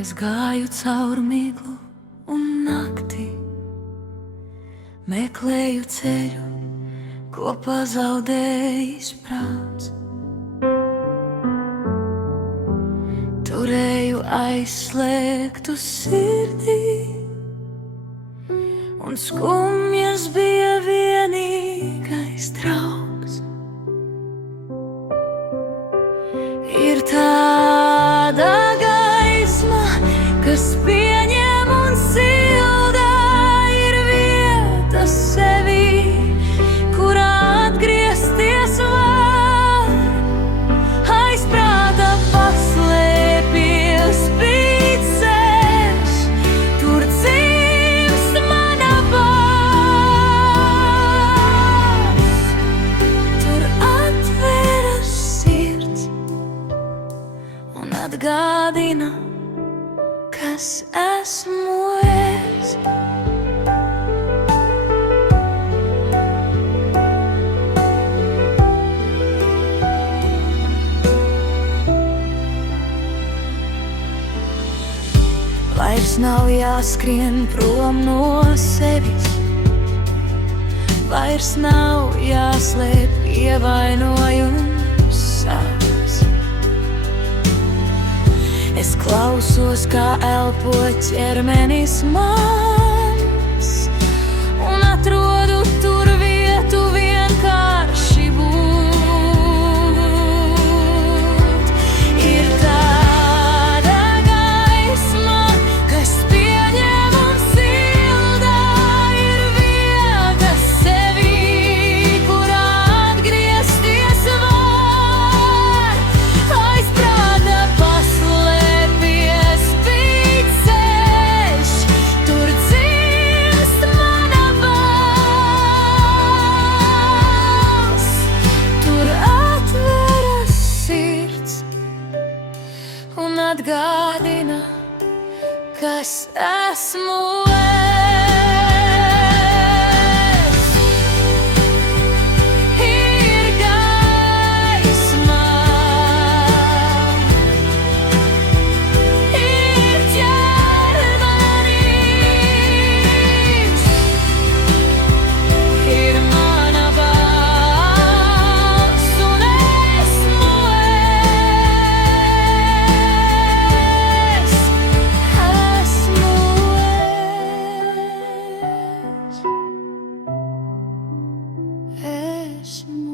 Es gāju caur miglu un nakti, meklēju ceļu, ko pazaudējis prāts. Turēju aizslēgtu sirdī, un skumjas bija vienīgais draugs. Ir tāda gaisma, kas pieņem un silda, ir vieta sevī, kurā atgriezties var. Aiz prāta paslēpies ceļš, tur dzimst mana balss. Tur atveras sirds un atgādina, kas esmu es. Vairs nav jāskrien prom no sevis, vairs nav jāslēp ievainojums savs. Es klausos, kā elpo ķermenis mans, un atrodu tur vietu vienkārši būt. Ir tāda gaisma, kas pieņem un silda, ir vieta sevī, kurā atgriezties var. Aiz prāta paslēpies ceļš, tur dzimst mana balss. Tur atveras sirds un atgādina, kas esmu es. Ir gaisma, ir ķermenis, ir mana balss, un esmu es. Esmu es. Esmu